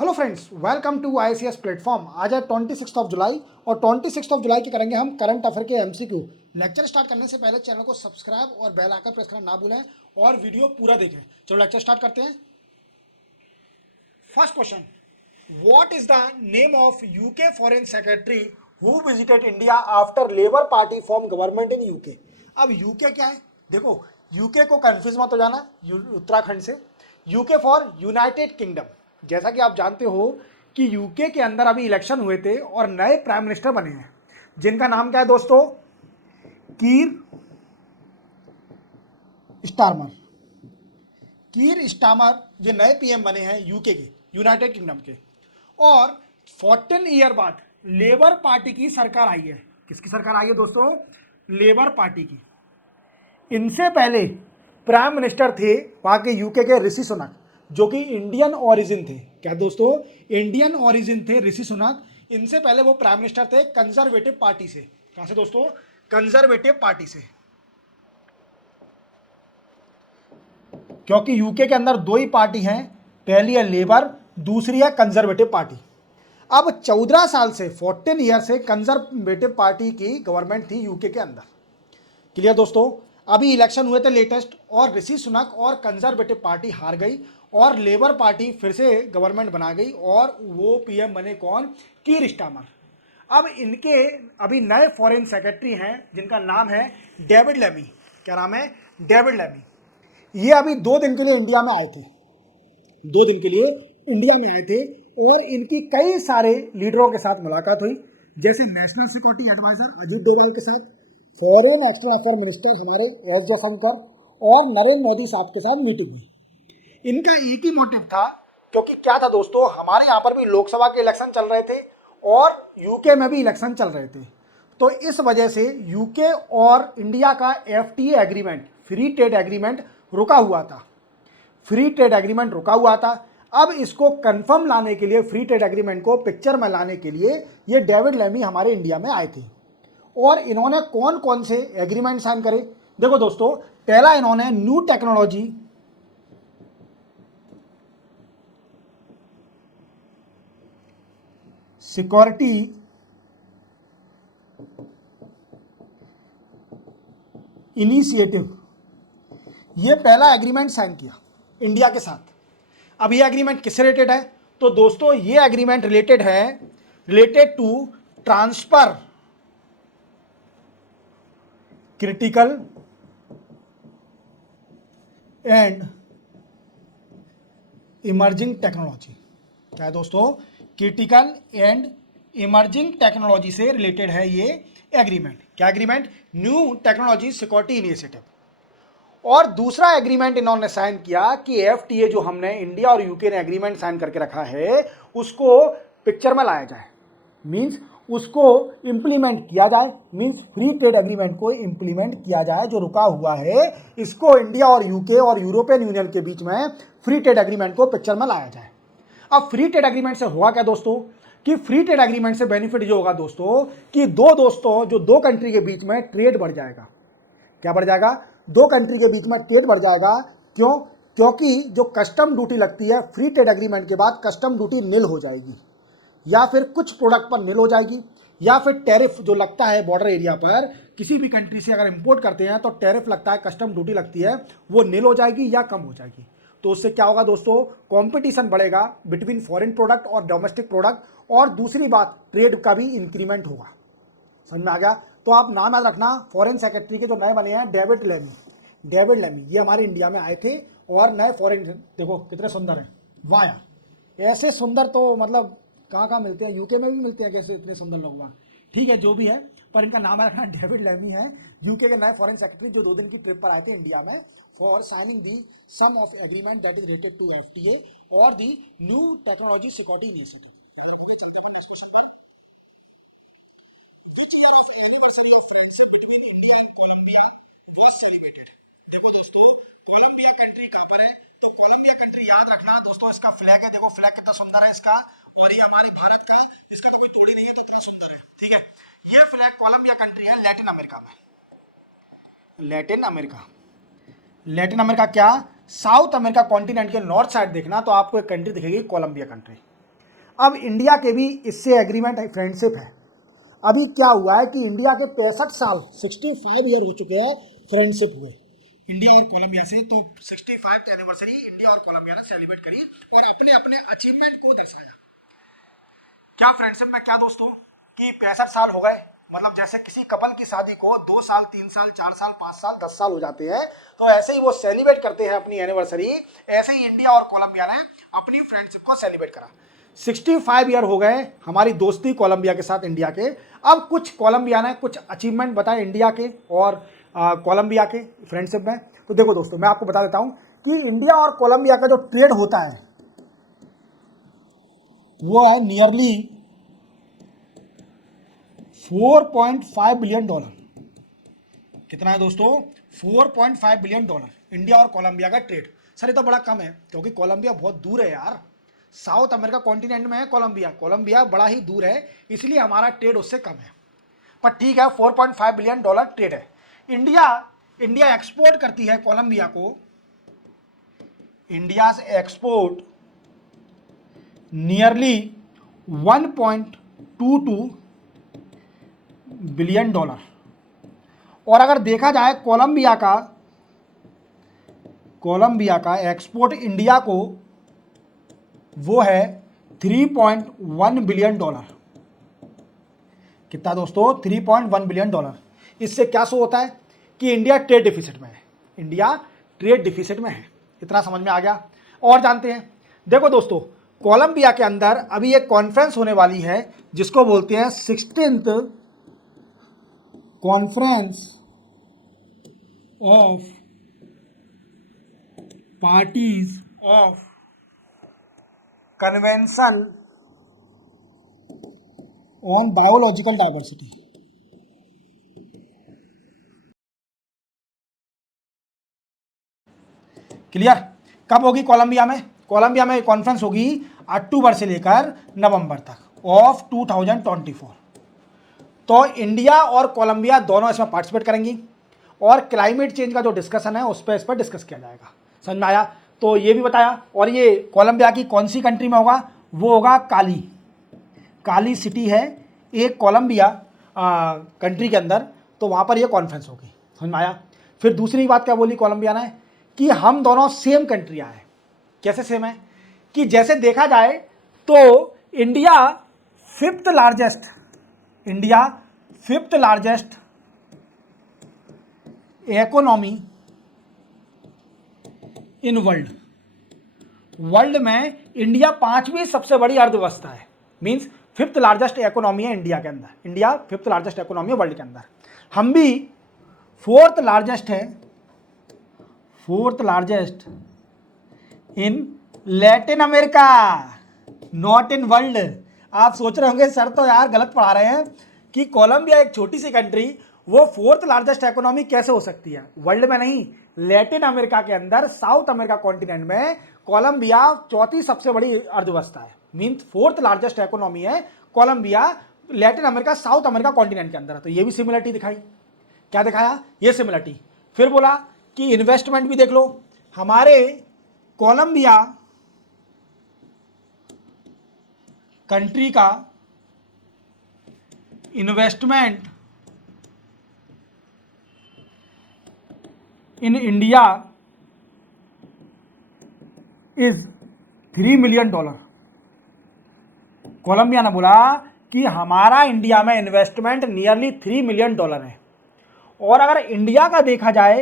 Hello friends, welcome to ICS platform. आज है 26 जुलाई और 26 जुलाई के करेंगे हम करंट अफेयर के MCQ। लेक्चर स्टार्ट करने से पहले चैनल को सब्सक्राइब और बेल आइकन प्रेस करना ना भूलें और वीडियो पूरा देखें। चलो लेक्चर स्टार्ट करते हैं। First question, what is the name of UK foreign secretary who visited India after labour party form government in UK. अब यूके क्या है? देखो, यूके को कंफ्यूज मत हो जाना उत्तराखंड से। UK for United kingdom. जैसा कि आप जानते हो कि यूके के अंदर अभी इलेक्शन हुए थे और नए प्राइम मिनिस्टर बने हैं, जिनका नाम क्या है दोस्तों? कीर स्टारमर। कीर स्टारमर जो नए पीएम बने हैं यूके के, यूनाइटेड किंगडम के। और 14 ईयर बाद लेबर पार्टी की सरकार आई है। किसकी सरकार आई है दोस्तों? लेबर पार्टी की। इनसे पहले प्राइम मिनिस्टर थे वहां के यूके के ऋषि सुनक, जो कि इंडियन ओरिजिन थे। क्या दोस्तों? इंडियन ओरिजिन थे ऋषि सुनक। इनसे पहले वो प्राइम मिनिस्टर थे कंजर्वेटिव पार्टी से। कहां से दोस्तों? कंजर्वेटिव पार्टी से। क्योंकि यूके के अंदर दो ही पार्टी हैं, पहली है लेबर, दूसरी है कंजर्वेटिव पार्टी। अब 14 साल से 14 ईयर से कंजर्वेटिव पार्टी की गवर्नमेंट थी यूके के अंदर। क्लियर दोस्तों? अभी इलेक्शन हुए थे लेटेस्ट और ऋषि सुनक और कंजर्वेटिव पार्टी हार गई और लेबर पार्टी फिर से गवर्नमेंट बना गई और वो पीएम बने कौन? कीर स्टारमर। अब इनके अभी नए फॉरेन सेक्रेटरी हैं जिनका नाम है डेविड लेमी। क्या नाम है? David Lammy. ये अभी 2 दिन के लिए इंडिया में आए थे। 2 दिन के लिए इंडिया में आए थे और इनकी कई सारे लीडरों के साथ मुलाकात हुई, जैसे national security adviser Ajit Doval के साथ, फॉरेन एक्सटर्नल अफेयर मिनिस्टर हमारे एस जयशंकर और नरेंद्र मोदी साहब के साथ मीटिंग हुई। इनका एक ही मोटिव था, क्योंकि क्या था दोस्तों, हमारे यहाँ पर भी लोकसभा के इलेक्शन चल रहे थे और यूके में भी इलेक्शन चल रहे थे। तो इस वजह से यूके और इंडिया का FTA agreement, free trade agreement रुका हुआ था। फ्री ट्रेड एग्रीमेंट रुका हुआ था। अब इसको कंफर्म लाने के लिए, फ्री ट्रेड एग्रीमेंट को पिक्चर में लाने के लिए ये डेविड लेमी हमारे इंडिया में आए थे। और इन्होंने कौन कौन से एग्रीमेंट साइन करे? देखो दोस्तों, पहला इन्होंने न्यू टेक्नोलॉजी सिक्योरिटी इनिशिएटिव, ये पहला एग्रीमेंट साइन किया इंडिया के साथ। अब ये एग्रीमेंट किससे रिलेटेड है? तो दोस्तों ये agreement related to transfer critical and emerging technology. क्या है दोस्तों? क्रिटिकल एंड इमर्जिंग टेक्नोलॉजी से रिलेटेड है ये एग्रीमेंट। क्या agreement? New technology security initiative. और दूसरा एग्रीमेंट इन्होंने साइन किया कि FTA जो हमने इंडिया और यूके ने एग्रीमेंट साइन करके रखा है उसको पिक्चर में लाया जाए, मींस उसको इंप्लीमेंट किया जाए, मींस फ्री ट्रेड एग्रीमेंट को इंप्लीमेंट किया जाए जो रुका हुआ है। इसको इंडिया और यूके और यूरोपियन यूनियन के बीच में फ्री ट्रेड एग्रीमेंट को पिक्चर में लाया जाए। अब फ्री ट्रेड एग्रीमेंट से हुआ क्या दोस्तों? कि फ्री ट्रेड एग्रीमेंट से बेनिफिट ये होगा दोस्तों कि दो कंट्री के बीच में ट्रेड बढ़ जाएगा। क्या बढ़ जाएगा? दो कंट्री के बीच में ट्रेड बढ़ जाएगा। क्यों? क्योंकि जो कस्टम ड्यूटी लगती है फ्री ट्रेड एग्रीमेंट के बाद, कस्टम ड्यूटी निल हो जाएगी, या फिर कुछ प्रोडक्ट पर निल हो जाएगी, या फिर टैरिफ जो लगता है बॉर्डर एरिया पर, किसी भी कंट्री से अगर इंपोर्ट करते हैं तो टैरिफ लगता है, कस्टम ड्यूटी लगती है, वो निल हो जाएगी या कम हो जाएगी। तो उससे क्या होगा दोस्तों? कंपटीशन बढ़ेगा बिटवीन फॉरेन प्रोडक्ट और डोमेस्टिक प्रोडक्ट, और दूसरी बात, ट्रेड का भी इंक्रीमेंट होगा। समझ में आ गया? तो आप नाम याद रखना, फॉरेन सेक्रेटरी के जो नए बने हैं डेविड लेमी। डेविड लेमी ये हमारे इंडिया में आए थे और नए फॉरेन, देखो कितने सुंदर हैं। वाह यार, ऐसे सुंदर तो मतलब कहाँ कहाँ मिलते हैं? यूके में भी मिलते हैं कैसे इतने सुंदर लोग वहाँ। ठीक है, जो भी है, पर इनका नाम रखना डेविड लेमी है। यूके के नए फॉरेन सेक्रेटरी जो 2 दिन की ट्रिप पर आए थे इंडिया में for signing the some of agreement that is related to FTA और the new technology security initiative. Which year of anniversary of friendship between India and Colombia was celebrated? देखो दोस्तों, कोलंबिया कंट्री कहाँ पर है? तो Colombia country याद रखना दोस्तों, इसका फ्लैग है, देखो फ्लैग कितना सुंदर है इसका, और ये हमारे भारत का है, इसका तो कोई तोड़ ही नहीं है, तो कितना सुंदर है। ठीक है, ये फ्लैग कोलंबिया कंट्री है लैटिन अमेरिका में। लैटिन अमेरिका, लैटिन अमेरिका क्या? साउथ अमेरिका कॉन्टिनेंट के नॉर्थ साइड देखना तो आपको एक कंट्री दिखेगी, कोलंबिया कंट्री। अब इंडिया के भी इससे एग्रीमेंट है, फ्रेंडशिप है। अभी क्या हुआ है कि इंडिया के 65 साल 65 ईयर हो चुके हैं फ्रेंडशिप हुए इंडिया और कोलंबिया से। तो 65th एनिवर्सरी इंडिया और कोलंबिया ने सेलिब्रेट करी और अपने अपने अचीवमेंट को दर्शाया। क्या फ्रेंडशिप में क्या दोस्तों कि 65 साल हो गए, मतलब जैसे किसी कपल की शादी को 2 साल 3 साल 4 साल 5 साल 10 साल हो जाते हैं, तो ऐसे ही वो सेलिब्रेट करते हैं अपनी एनिवर्सरी। ऐसे ही इंडिया और कोलंबिया ने अपनी फ्रेंडशिप को सेलिब्रेट करा। 65 ईयर हो गए हमारी दोस्ती कोलंबिया के साथ इंडिया के। अब कुछ कोलंबिया ने कुछ अचीवमेंट बताए इंडिया के और कोलंबिया के फ्रेंडशिप में। तो देखो दोस्तों, मैं आपको बता देता हूं कि इंडिया और कोलंबिया का जो ट्रेड होता है वो है नियरली $4.5 बिलियन। कितना है दोस्तों? $4.5 बिलियन इंडिया और कोलंबिया का ट्रेड। सर ये तो बड़ा कम है, क्योंकि कोलंबिया बहुत दूर है यार, साउथ अमेरिका कॉन्टिनेंट में है कोलंबिया। कोलंबिया बड़ा ही दूर है, इसलिए हमारा ट्रेड उससे कम है। पर ठीक है, $4.5 बिलियन ट्रेड है। इंडिया एक्सपोर्ट करती है कोलंबिया को, इंडिया एक्सपोर्ट नियरली $1.22 बिलियन। और अगर देखा जाए कोलंबिया का एक्सपोर्ट इंडिया को वो है $3.1 बिलियन। कितना दोस्तों? $3.1 बिलियन। इससे क्या शो होता है कि इंडिया ट्रेड डिफिसिट में है, इंडिया ट्रेड डिफिसिट में है। इतना समझ में आ गया। और जानते हैं, देखो दोस्तों, कोलंबिया के अंदर अभी एक कॉन्फ्रेंस होने वाली है जिसको बोलते हैं 16th conference of parties of convention on biological diversity. Clear? कब होगी कोलंबिया में? कोलंबिया में कॉन्फ्रेंस होगी अक्टूबर से लेकर नवंबर तक ऑफ 2024। तो इंडिया और कोलंबिया दोनों इसमें पार्टिसिपेट करेंगी और क्लाइमेट चेंज का जो डिस्कशन है उस पर डिस्कस किया जाएगा। समझ में आया? तो ये भी बताया। और ये कोलंबिया की कौन सी कंट्री में होगा? वो होगा काली सिटी है एक कोलंबिया कंट्री के अंदर, तो वहाँ पर ये कॉन्फ्रेंस होगी। समझ में आया? फिर दूसरी बात क्या बोली कोलंबिया ने कि हम दोनों सेम कंट्रियाँ हैं। कैसे सेम है? कि जैसे देखा जाए तो India fifth largest economy in world में इंडिया 5वीं सबसे बड़ी अर्थव्यवस्था है। मींस फिफ्थ लार्जेस्ट इकोनॉमी है इंडिया के अंदर, इंडिया फिफ्थ लार्जेस्ट इकोनॉमी है वर्ल्ड के अंदर। हम भी fourth largest in Latin America, not in world. आप सोच रहे होंगे सर तो यार गलत पढ़ा रहे हैं कि कोलंबिया एक छोटी सी कंट्री वो फोर्थ लार्जेस्ट इकोनॉमी कैसे हो सकती है? वर्ल्ड में नहीं, लैटिन अमेरिका के अंदर, साउथ अमेरिका कॉन्टिनेंट में कोलंबिया चौथी सबसे बड़ी अर्थव्यवस्था है। मीन्स फोर्थ लार्जेस्ट इकोनॉमी है Colombia, Latin America South America continent के अंदर। तो ये भी सिमिलरिटी दिखाई। क्या दिखाया? ये सिमिलरिटी। फिर बोला कि इन्वेस्टमेंट भी देख लो, हमारे कोलंबिया कंट्री का investment in India is $3 million. Colombia ने बोला कि हमारा इंडिया में इन्वेस्टमेंट नियरली $3 मिलियन है। और अगर इंडिया का देखा जाए,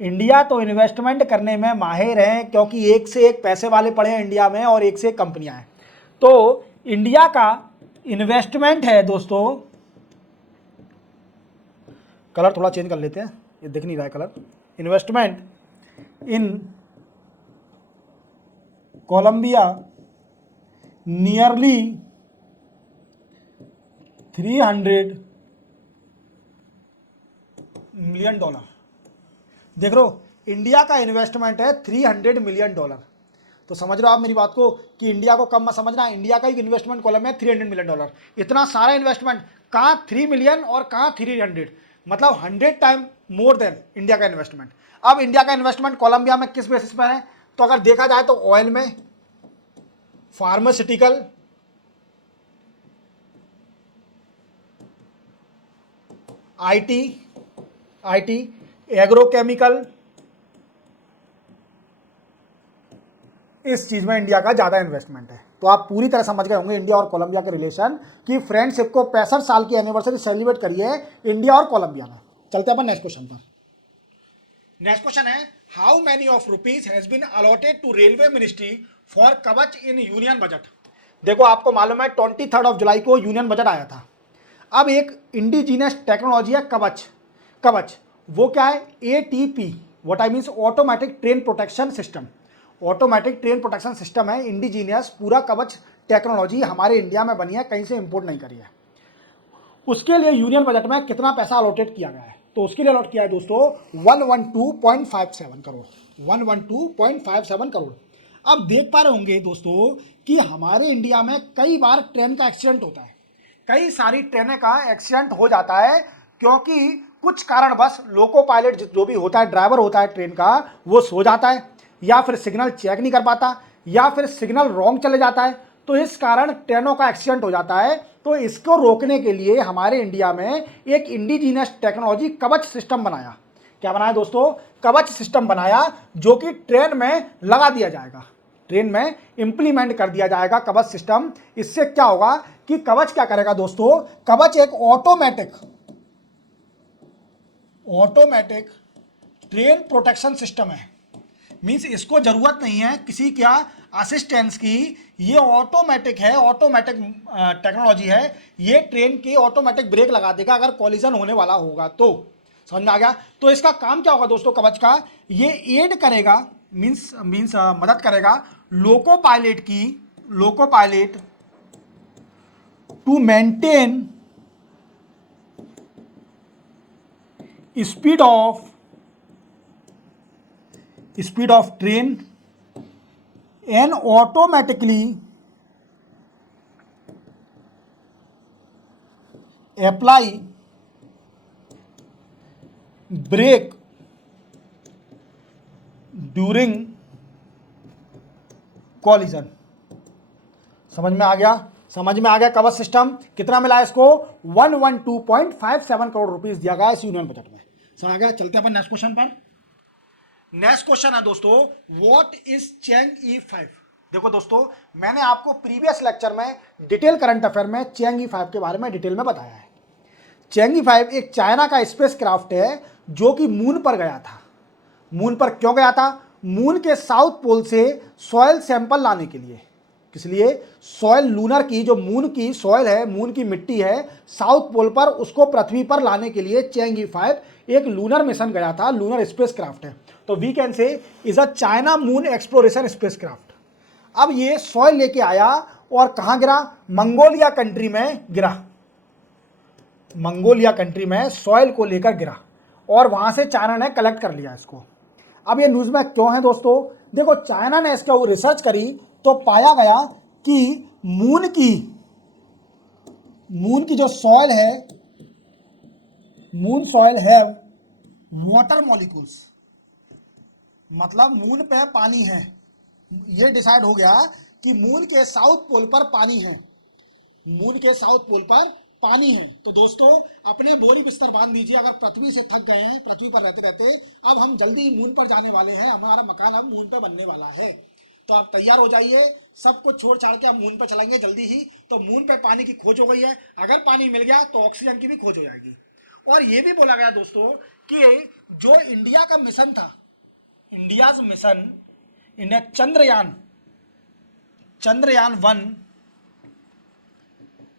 इंडिया तो इन्वेस्टमेंट करने में माहिर है, क्योंकि एक से एक पैसे वाले पड़े हैं इंडिया में और एक से एक कंपनियां हैं। तो इंडिया का इन्वेस्टमेंट है दोस्तों, कलर थोड़ा चेंज कर लेते हैं, ये दिख नहीं रहा है colour. Investment in Colombia nearly $300 million. देख लो, इंडिया का इन्वेस्टमेंट है $300 मिलियन। तो समझ रहे हो आप मेरी बात को कि इंडिया को कम मत समझना, इंडिया का ही इन्वेस्टमेंट कोलंबिया में $300 मिलियन। इतना सारा इन्वेस्टमेंट, कहाँ 3 मिलियन और कहाँ 300, मतलब 100 टाइम मोर देन इंडिया का इन्वेस्टमेंट। अब इंडिया का इन्वेस्टमेंट कोलंबिया में किस बेसिस पर है? तो अगर देखा जाए तो ऑयल में, फार्मास्यूटिकल आईटी, आईटी, एग्रोकेमिकल, इस चीज में इंडिया का ज्यादा इन्वेस्टमेंट है। तो आप पूरी तरह समझ गए होंगे इंडिया और कोलंबिया के रिलेशन की फ्रेंडशिप को 65 साल की एनिवर्सरी सेलिब्रेट करिए इंडिया और कोलंबिया में। चलते हैं अपन नेक्स्ट क्वेश्चन पर। नेक्स्ट क्वेश्चन है how many of rupees has been allotted to railway ministry for Kavach in union budget. देखो आपको मालूम है 23 जुलाई को यूनियन बजट आया था। अब एक इंडिजीनियस टेक्नोलॉजी है कवच। कवच वो क्या है? ATP, what I means automatic train protection system. Automatic train protection system है इंडिजीनियस, पूरा कवच टेक्नोलॉजी हमारे इंडिया में बनी है, कहीं से इंपोर्ट नहीं करी है। उसके लिए यूनियन बजट में कितना पैसा अलॉटेट किया गया है? तो उसके लिए अलॉट किया है दोस्तों 112.57 करोड़, 112.57 करोड़। अब देख पा रहे होंगे दोस्तों कि हमारे इंडिया में कई बार ट्रेन का एक्सीडेंट होता है, कई सारी ट्रेनें का एक्सीडेंट हो जाता है क्योंकि कुछ कारणवश लोको पायलट जो भी होता है, ड्राइवर होता है ट्रेन का, वो सो जाता है या फिर सिग्नल चेक नहीं कर पाता या फिर सिग्नल रॉन्ग चले जाता है। तो इस कारण ट्रेनों का एक्सीडेंट हो जाता है। तो इसको रोकने के लिए हमारे इंडिया में एक इंडिजीनियस टेक्नोलॉजी कवच सिस्टम बनाया। क्या बनाया दोस्तों? कवच सिस्टम बनाया जो कि ट्रेन में लगा दिया जाएगा, ट्रेन में इंप्लीमेंट कर दिया जाएगा कवच सिस्टम। इससे क्या होगा कि कवच क्या करेगा दोस्तों? कवच एक ऑटोमेटिक ट्रेन प्रोटेक्शन सिस्टम है। मीन्स इसको जरूरत नहीं है किसी क्या असिस्टेंस की, ये ऑटोमेटिक है, ऑटोमेटिक टेक्नोलॉजी है। ये ट्रेन की ऑटोमेटिक ब्रेक लगा देगा अगर कॉलिजन होने वाला होगा तो। समझ में आ गया? तो इसका काम क्या होगा दोस्तों कवच का? ये एड करेगा, मीन्स मदद करेगा loco pilot to maintain speed of train and automatically apply brake during collision. समझ में आ गया? समझ में आ गया कवच सिस्टम कितना मिला है इसको? 112.57 करोड़ रुपीस दिया गया इस यूनियन बजट में। समझ आ गया? चलते हैं अपन नेक्स्ट क्वेश्चन पर। नेक्स्ट क्वेश्चन है दोस्तों व्हाट इज चैंग E5। देखो दोस्तों मैंने आपको प्रीवियस लेक्चर में डिटेल करंट अफेयर में चैंग E5 के बारे में डिटेल में बताया है। चैंग E5 एक चाइना का स्पेस क्राफ्ट है जो कि मून पर गया था। मून पर क्यों गया था? मून के साउथ पोल से सॉयल सैंपल लाने के लिए। किस लिए? सॉयल लूनर की, जो मून की सॉयल है, मून की मिट्टी है साउथ पोल पर, उसको पृथ्वी पर लाने के लिए चैंग E5 एक लूनर मिशन गया था, लूनर स्पेस क्राफ्ट है। तो we can say is a China moon exploration spacecraft. अब ये सॉयल लेके आया और कहां गिरा? मंगोलिया कंट्री में गिरा। मंगोलिया कंट्री में सॉयल को लेकर गिरा और वहां से चाइना ने कलेक्ट कर लिया इसको। अब ये न्यूज में क्यों है दोस्तों? देखो चाइना ने इसके ऊपर रिसर्च करी तो पाया गया कि मून की जो सॉयल है, मून सॉयल है वाटर मॉलिक्यूल्स, मतलब मून पे पानी है। ये डिसाइड हो गया कि मून के साउथ पोल पर पानी है, मून के साउथ पोल पर पानी है। तो दोस्तों अपने बोरी बिस्तर बांध लीजिए, अगर पृथ्वी से थक गए हैं पृथ्वी पर रहते रहते, अब हम जल्दी मून पर जाने वाले हैं, हमारा मकान अब मून पर बनने वाला है। तो आप तैयार हो जाइए, सब कुछ छोड़ छाड़ के हम मून पर चलेंगे जल्दी ही। तो मून पे पानी की खोज हो गई है, अगर पानी मिल गया तो ऑक्सीजन की भी खोज हो जाएगी। और ये भी बोला गया दोस्तों कि जो इंडिया का मिशन था, इंडियाज मिशन, इंडिया चंद्रयान 1,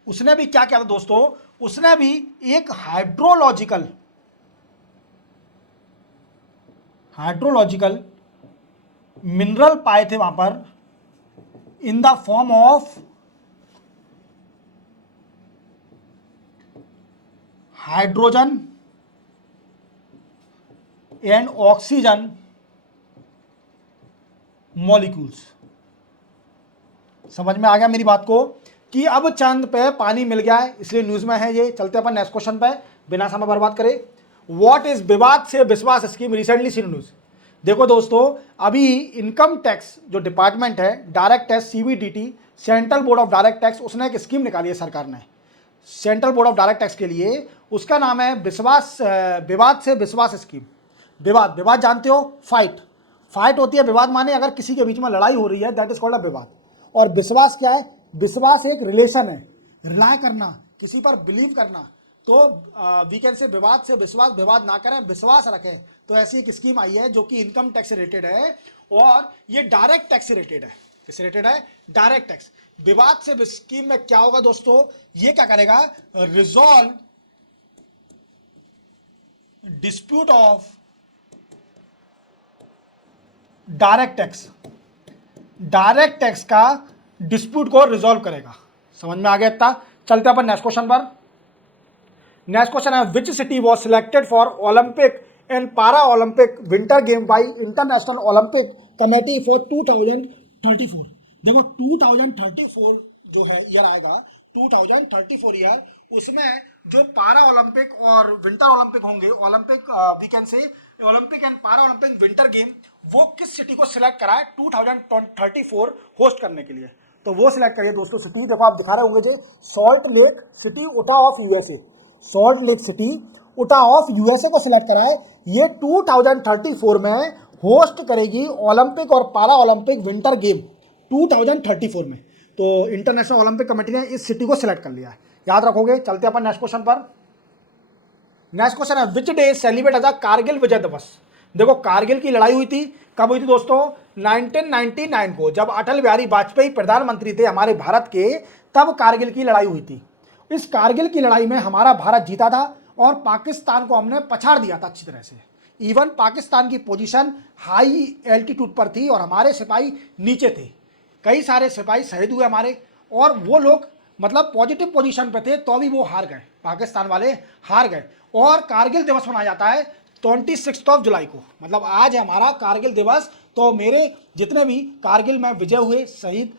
उसने भी क्या किया था दोस्तों? उसने भी एक हाइड्रोलॉजिकल मिनरल पाए थे वहां पर in the form of hydrogen and oxygen molecules. समझ में आ गया मेरी बात को कि अब चंद पे पानी मिल गया है, इसलिए न्यूज में है ये। चलते अपन नेक्स्ट क्वेश्चन पे बिना समय बर्बाद करे। व्हाट इज विवाद से विश्वास स्कीम रिसेंटली सीन न्यूज। देखो दोस्तों अभी इनकम टैक्स जो डिपार्टमेंट है, direct tax CBDT, central board of direct tax, उसने एक स्कीम निकाली है सरकार ने central board of direct tax के लिए। उसका नाम है विवाद से विश्वास स्कीम। विवाद जानते हो, फाइट होती है। विवाद माने अगर किसी के बीच में लड़ाई हो रही है, दैट इज कॉल्ड अ विवाद। और विश्वास क्या है? विश्वास एक रिलेशन है, रिलाय करना, किसी पर बिलीव करना। तो वी कैन से विवाद से विश्वास, विवाद ना करें, विश्वास रखें। तो ऐसी एक स्कीम आई है जो कि इनकम टैक्स रिलेटेड है और ये डायरेक्ट टैक्स रिलेटेड है। किस रिलेटेड है? Direct tax. विवाद से स्कीम में क्या होगा दोस्तों? ये क्या करेगा? Resolve dispute of direct tax का डिस्प्यूट को रिजॉल्व करेगा। समझ में आ गया इतना? चलते अपन नेक्स्ट क्वेश्चन पर। नेक्स्ट क्वेश्चन है, which city was selected for Olympic and para Olympic winter game by international Olympic Committee for 2034। देखो 2034 जो है ईयर आएगा, 2034 ईयर, उसमें जो पारा ओलंपिक और विंटर ओलंपिक होंगे, Olympic we can say Olympic and para Olympic winter game, वो किस सिटी को सिलेक्ट करा है 2034 होस्ट करने के लिए। तो वो सिलेक्ट करिए दोस्तों सिटी। देखो आप दिखा रहे होंगे जी, सॉल्ट लेक सिटी उटा of USA. Salt lake city उटा ऑफ यूएसए को सिलेक्ट करा है। ये 2034 में होस्ट करेगी ओलंपिक और पारा ओलंपिक विंटर गेम 2034 में। तो इंटरनेशनल ओलंपिक कमेटी ने इस सिटी को सिलेक्ट कर लिया है, याद रखोगे। चलते अपन नेक्स्ट क्वेश्चन पर। नेक्स्ट क्वेश्चन है, which day celebrate as a Kargil Vijay Diwas. देखो कारगिल की लड़ाई हुई थी, कब हुई थी दोस्तों? 1999 को, जब अटल बिहारी वाजपेयी प्रधानमंत्री थे हमारे भारत के, तब कारगिल की लड़ाई हुई थी। इस कारगिल की लड़ाई में हमारा भारत जीता था और पाकिस्तान को हमने पछाड़ दिया था अच्छी तरह से। इवन पाकिस्तान की पोजीशन हाई एल्टीट्यूड पर थी और हमारे सिपाही नीचे थे। कई सारे सिपाही शहीद हुए हमारे, और वो लोग मतलब पॉजिटिव पोजीशन पे थे, तो भी वो हार गए, पाकिस्तान वाले हार गए। और कारगिल दिवस मनाया जाता है 26 जुलाई को, मतलब आज है हमारा कारगिल दिवस। तो मेरे जितने भी कारगिल में विजय हुए, शहीद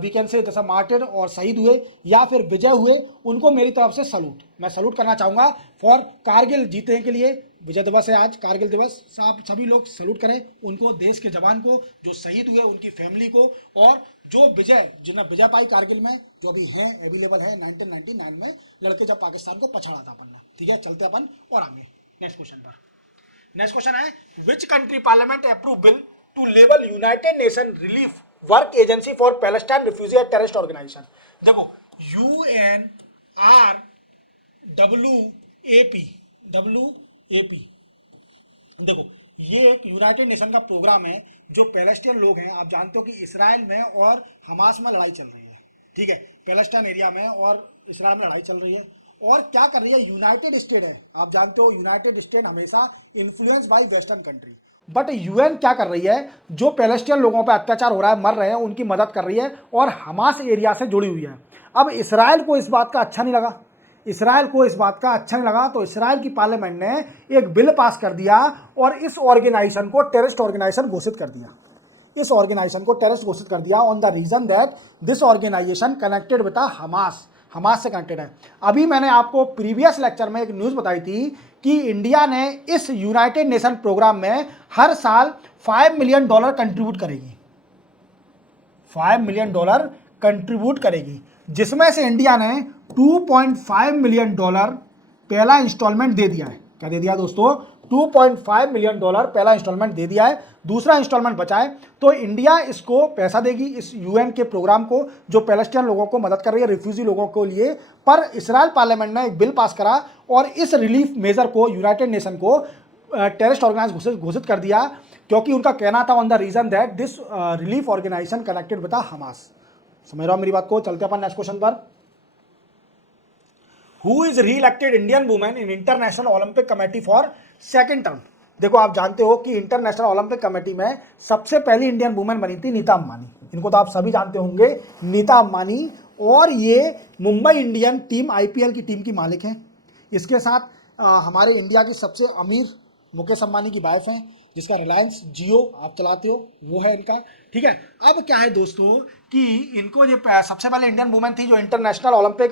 वी कैन से जैसा मार्टिर और शहीद हुए या फिर विजय हुए, उनको मेरी तरफ से सलूट, मैं सलूट करना चाहूँगा फॉर कारगिल जीतने के लिए। विजय दिवस है आज, कारगिल दिवस, आप सभी लोग सलूट करें उनको, देश के जवान को जो शहीद हुए, उनकी फैमिली को, और जो विजय जिन्हें विजय पाई कारगिल में, जो अभी है अवेलेबल है 1999 में लड़के जब पाकिस्तान को पछाड़ा था अपन ने। ठीक है, चलते अपन और आगे नेक्स्ट क्वेश्चन पर। नेक्स्ट क्वेश्चन है, which country parliament approve bill to label United Nation Relief Work Agency for Palestine refugee and terrorist organisation. देखो WNRWAP, देखो ये एक यूनाइटेड नेशन का प्रोग्राम है जो पैलेस्टाइन लोग हैं, आप जानते हो कि इसराइल में और हमास में लड़ाई चल रही है। ठीक है, पैलेस्टाइन एरिया में और इसराइल में लड़ाई चल रही है। और क्या कर रही है? यूनाइटेड स्टेट है, आप जानते हो यूनाइटेड स्टेट हमेशा influence by western country. But UN क्या कर रही है? जो पैलेस्टाइन लोगों पर अत्याचार हो रहा है, मर रहे हैं, उनकी मदद कर रही है और हमास एरिया से जुड़ी हुई है। अब इसराइल को इस बात का अच्छा नहीं लगा, तो इसराइल की पार्लियामेंट ने एक बिल पास कर दिया और इस ऑर्गेनाइजेशन को टेररिस्ट ऑर्गेनाइजेशन घोषित कर दिया। On the reason that this organisation connected with Hamas से कनेक्टेड है। अभी मैंने आपको प्रीवियस लेक्चर में एक न्यूज़ बताई थी कि इंडिया ने इस यूनाइटेड नेशन प्रोग्राम में हर साल $5 मिलियन कंट्रीब्यूट करेगी, जिसमें से इंडिया ने $2.5 मिलियन पहला इंस्टॉलमेंट दे दिया है। क्या दे दिया दोस्तों? $2.5 मिलियन पहला इंस्टॉलमेंट दे दिया है। दूसरा इंस्टॉलमेंट बचा है, तो इंडिया इसको पैसा देगी, इस यूएन के प्रोग्राम को, जो पैलेस्टाइन लोगों को मदद कर रही है, रिफ्यूजी लोगों के लिए। पर इसराइल पार्लियामेंट ने एक बिल पास करा और इस रिलीफ मेजर को, यूनाइटेड नेशन को टेररिस्ट ऑर्गेनाइजेशन घोषित कर दिया, क्योंकि उनका कहना था on the reason that this relief organisation connected with Hamas. समझ रहे हो मेरी बात को? चलते अपन नेक्स्ट क्वेश्चन पर। Who is reelected Indian women in International Olympic Committee for second term. देखो आप जानते हो कि इंटरनेशनल ओलंपिक कमेटी में सबसे पहली इंडियन वुमेन बनी थी नीता अंबानी। इनको तो आप सभी जानते होंगे, नीता अंबानी। और ये मुंबई इंडियन टीम आईपीएल की टीम की मालिक हैं। इसके साथ हमारे इंडिया की सबसे अमीर मुकेश अंबानी की वाइफ हैं, जिसका रिलायंस जियो आप चलाते हो, वो है इनका। ठीक है, अब क्या है दोस्तों कि इनको ये सबसे पहले इंडियन वुमेन थी जो इंटरनेशनल ओलंपिक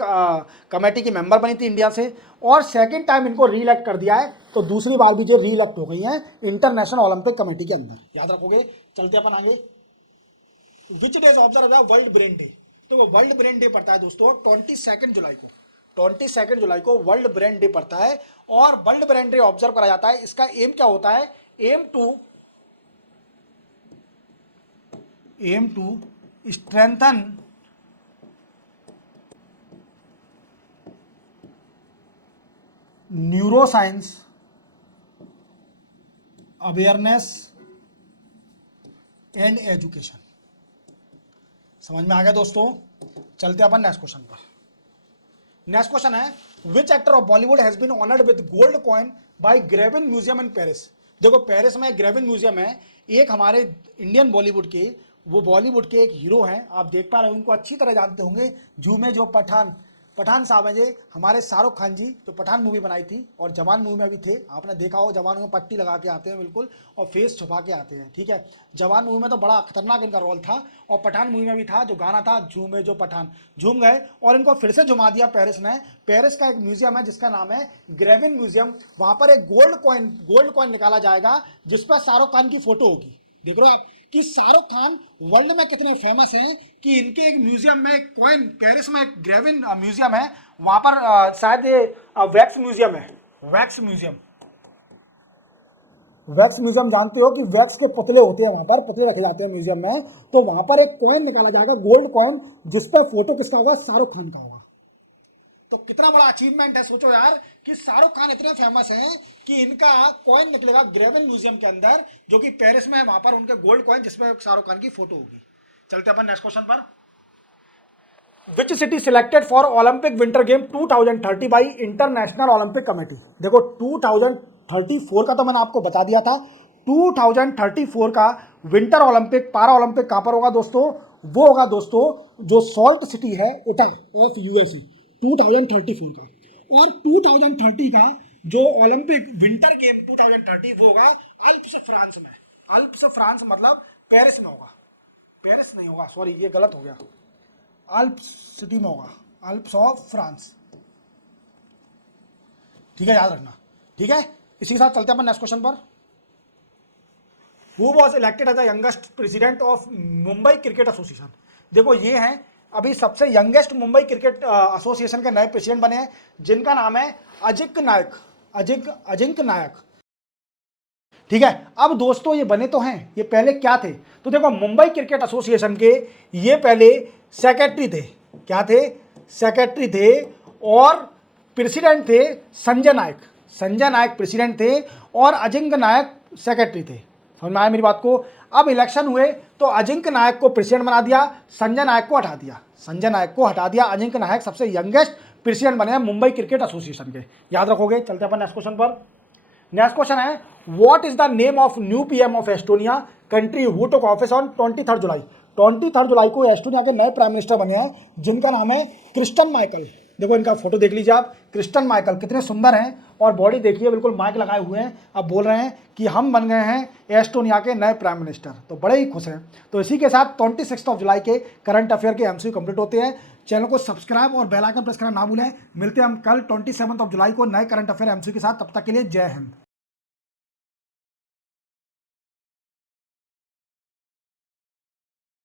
कमेटी की मेंबर बनी थी इंडिया से, और सेकंड टाइम इनको री इलेक्ट कर दिया है, तो दूसरी बार भी जो री इलेक्ट हो गई हैं इंटरनेशनल ओलंपिक कमेटी के अंदर। याद रखोगे। चलते अपन आगे। Which days observe world brain day. तो वर्ल्ड ब्रेन डे पड़ता है दोस्तों 22 जुलाई को। 22 जुलाई को वर्ल्ड ब्रेन डे पड़ता है और वर्ल्ड ब्रेन डे ऑब्जर्व करा जाता है। इसका एम क्या होता है? Aim to strengthen neuroscience awareness and education. समझ में आ गया दोस्तों? चलते अपन नेक्स्ट क्वेश्चन पर। नेक्स्ट क्वेश्चन है, which actor of Bollywood has been honoured with gold coin by Grevin museum in Paris. देखो पेरिस में ग्रेविन म्यूजियम है, एक हमारे इंडियन बॉलीवुड के, वो बॉलीवुड के एक हीरो हैं, आप देख पा रहे हो, उनको अच्छी तरह जानते होंगे, झूमे जो पठान साहब हैं, ये हमारे शाहरुख खान जी जो पठान मूवी बनाई थी और जवान मूवी में भी थे, आपने देखा हो, जवान में पट्टी लगा के आते हैं बिल्कुल और फेस छुपा के आते हैं, ठीक है। जवान मूवी में तो बड़ा खतरनाक इनका रोल था और पठान मूवी में भी था, जो गाना था झूमे जो पठान, झूम गए और इनको फिर से झुमा दिया पेरिस में। पेरिस का एक म्यूजियम है जिसका नाम है ग्रेविन म्यूजियम, वहां पर एक गोल्ड कॉइन निकाला जाएगा जिस पर शाहरुख खान की फोटो होगी। देख रहे हो आप कि शाहरुख खान वर्ल्ड में कितने फेमस हैं कि इनके एक म्यूजियम में कॉइन, पेरिस में एक ग्रेविन म्यूजियम है, वहां पर शायद ये वैक्स म्यूजियम है, वैक्स म्यूजियम जानते हो कि वैक्स के पुतले होते हैं, वहां पर पुतले रखे जाते हैं म्यूजियम में, तो वहां पर एक कॉइन निकाला जाएगा गोल्ड कॉइन जिस पर फोटो किसका होगा? शाहरुख खान का होगा। तो कितना बड़ा अचीवमेंट है, सोचो यार कि शाहरुख खान इतने फेमस हैं कि इनका कॉइन निकलेगा ग्रेविन म्यूजियम के अंदर जो कि पेरिस में है, वहां पर उनके गोल्ड कॉइन जिसमें शाहरुख खान की फोटो होगी। चलते अपन नेक्स्ट क्वेश्चन पर। Which city selected for Olympic winter game 2030 by international Olympic committee. देखो 2034 का तो मैंने आपको बता दिया था, 2034 का विंटर ओलंपिक पारा ओलंपिक कहां पर होगा दोस्तों? वो होगा दोस्तों जो सॉल्ट सिटी है उटा ऑफ यूएसए, 2034 का। और 2030 का जो ओलंपिक विंटर गेम 2030 वो होगा अल्प्स फ्रांस में। अल्प्स फ्रांस मतलब पेरिस में होगा, पेरिस नहीं होगा, सॉरी ये गलत हो गया, अल्प्स सिटी में होगा, अल्प्स ऑफ फ्रांस, ठीक है, याद रखना, ठीक है। इसी के साथ चलते हैं अपन नेक्स्ट क्वेश्चन पर। Who was elected as the youngest president of Mumbai Cricket Association. देखो ये हैं अभी सबसे यंगेस्ट मुंबई क्रिकेट एसोसिएशन के नए प्रेसिडेंट बने हैं जिनका नाम है अजिंक्य नायक, ठीक है। अब दोस्तों ये बने तो हैं, ये पहले क्या थे? तो देखो मुंबई क्रिकेट एसोसिएशन के ये पहले सेक्रेटरी थे, क्या थे? सेक्रेटरी थे और प्रेसिडेंट थे संजय नायक प्रेसिडेंट थे और अजिंक्य नायक सेक्रेटरी थे। समझ में आया मेरी बात को? अब इलेक्शन हुए तो अजिंक्य नायक को प्रेसिडेंट बना दिया, संजय नायक को हटा दिया, अजिंक्य नायक सबसे यंगेस्ट प्रेसिडेंट बने हैं मुंबई क्रिकेट एसोसिएशन के, याद रखोगे। चलते अपन नेक्स्ट क्वेश्चन पर। नेक्स्ट क्वेश्चन है, what is the name of new PM of Estonia country who took office on 23 जुलाई। 23 जुलाई को एस्टोनिया के नए प्राइम मिनिस्टर बने हैं जिनका नाम है क्रिस्टन माइकल। देखो इनका फोटो देख लीजिए आप, क्रिस्टन माइकल कितने सुंदर हैं और बॉडी देखिए, बिल्कुल माइक लगाए हुए हैं, अब बोल रहे हैं कि हम बन गए हैं एस्टोनिया के नए प्राइम मिनिस्टर, तो बड़े ही खुश हैं। तो इसी के साथ 26 जुलाई के करंट अफेयर के एमसीक्यू कंप्लीट होते हैं। चैनल को सब्सक्राइब और बेल आइकन प्रेस करना ना भूलें। मिलते हैं हम कल 27 जुलाई को नए करंट अफेयर एमसीक्यू के साथ, तब तक के लिए जय हिंद।